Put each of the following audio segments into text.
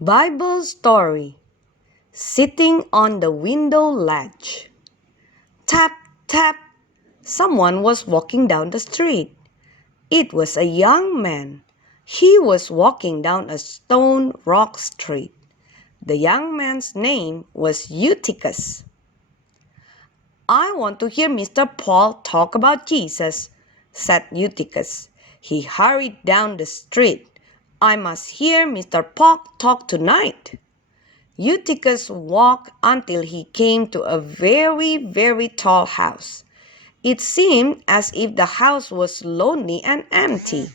Bible story. Sitting on the window ledge. Tap, tap. Someone was walking down the street. It was a young man. He was walking down a stone rock street. The young man's name was Eutychus. "I want to hear Mr. Paul talk about Jesus," said Eutychus. He hurried down the street. "I must hear Mr. Paul talk tonight." Eutychus walked until he came to a very, very tall house. It seemed as if the house was lonely and empty.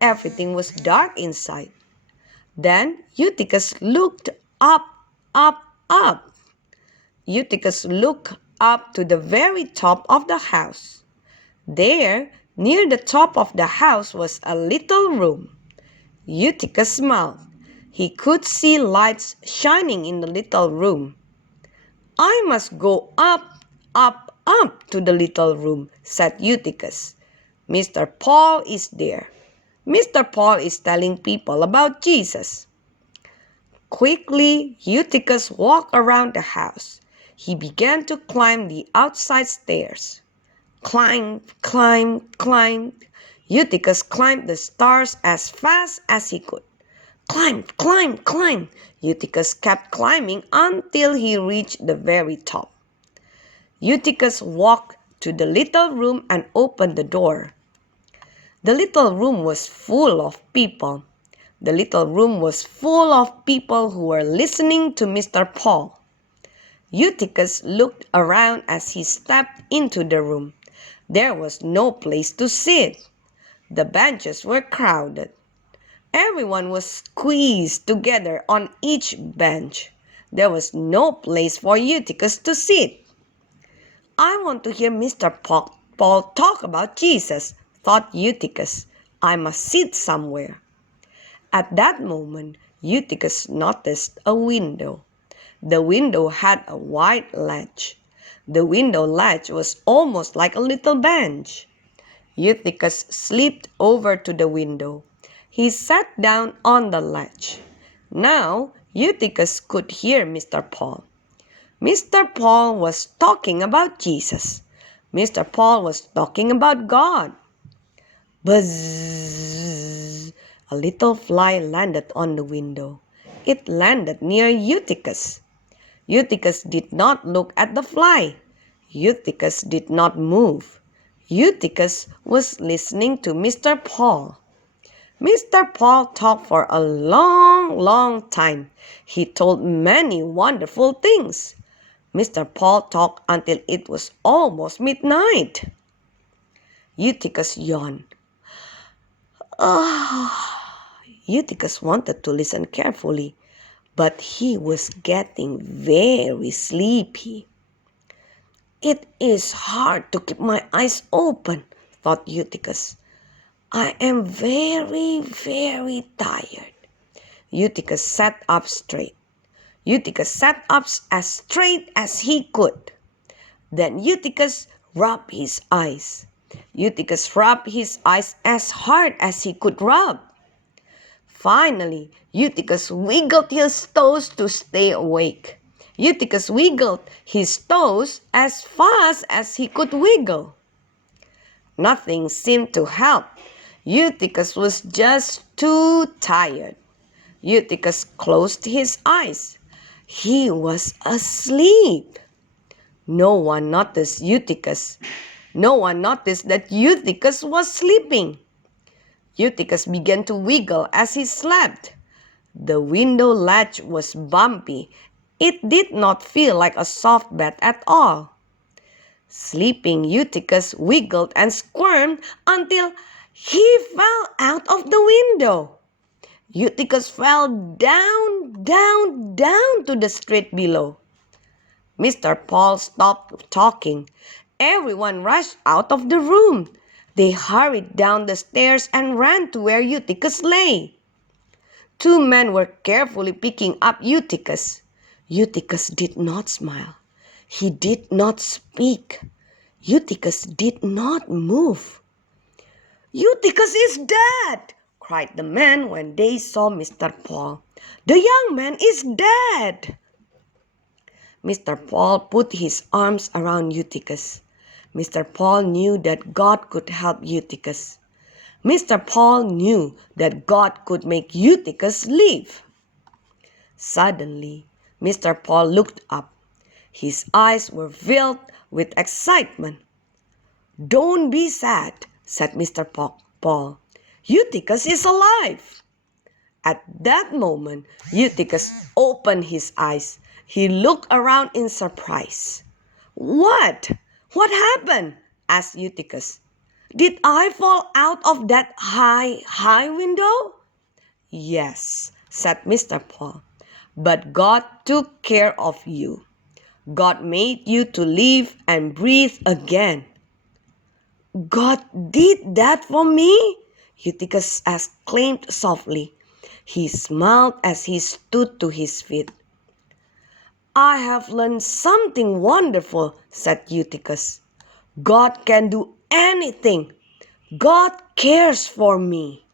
Everything was dark inside. Then Eutychus looked up, up, up. Eutychus looked up to the very top of the house. There, near the top of the house, was a little room. Eutychus smiled. He could see lights shining in the little room. "I must go up, up, up to the little room," said Eutychus. "Mr. Paul is there. Mr. Paul is telling people about Jesus." Quickly, Eutychus walked around the house. He began to climb the outside stairs. Climb, climb, climb. Eutychus climbed the stairs as fast as he could. Climb, climb, climb. Eutychus kept climbing until he reached the very top. Eutychus walked to the little room and opened the door. The little room was full of people. The little room was full of people who were listening to Mr. Paul. Eutychus looked around as he stepped into the room. There was no place to sit. The benches were crowded. Everyone was squeezed together on each bench. There was no place for Eutychus to sit. "I want to hear Mr. Paul talk about Jesus," thought Eutychus. "I must sit somewhere." At that moment, Eutychus noticed a window. The window had a wide ledge. The window ledge was almost like a little bench. Eutychus slipped over to the window. He sat down on the ledge. Now Eutychus could hear Mr. Paul. Mr. Paul was talking about Jesus. Mr. Paul was talking about God. Buzz! A little fly landed on the window. It landed near Eutychus. Eutychus did not look at the fly. Eutychus did not move. Eutychus was listening to Mr. Paul. Mr. Paul talked for a long, long time. He told many wonderful things. Mr. Paul talked until it was almost midnight. Eutychus yawned. Eutychus wanted to listen carefully, but he was getting very sleepy. "It is hard to keep my eyes open," thought Eutychus. "I am very, very tired." Eutychus sat up straight. Eutychus sat up as straight as he could. Then Eutychus rubbed his eyes. Eutychus rubbed his eyes as hard as he could rub. Finally, Eutychus wiggled his toes to stay awake. Eutychus wiggled his toes as fast as he could wiggle. Nothing seemed to help. Eutychus was just too tired. Eutychus closed his eyes. He was asleep. No one noticed Eutychus. No one noticed that Eutychus was sleeping. Eutychus began to wiggle as he slept. The window ledge was bumpy. It did not feel like a soft bed at all. Sleeping Eutychus wiggled and squirmed until he fell out of the window. Eutychus fell down, down, down to the street below. Mr. Paul stopped talking. Everyone rushed out of the room. They hurried down the stairs and ran to where Eutychus lay. Two men were carefully picking up Eutychus. Eutychus did not smile. He did not speak. Eutychus did not move. "Eutychus is dead!" cried the men when they saw Mr. Paul. "The young man is dead!" Mr. Paul put his arms around Eutychus. Mr. Paul knew that God could help Eutychus. Mr. Paul knew that God could make Eutychus live. Suddenly, Mr. Paul looked up. His eyes were filled with excitement. "Don't be sad," said Mr. Paul. "Eutychus is alive." At that moment, Eutychus opened his eyes. He looked around in surprise. "What? What happened?" asked Eutychus. "Did I fall out of that high window?" "Yes," said Mr. Paul. "But God took care of you. God made you to live and breathe again." "God did that for me?" Eutychus exclaimed softly. He smiled as he stood to his feet. "I have learned something wonderful," said Eutychus. "God can do anything. God cares for me."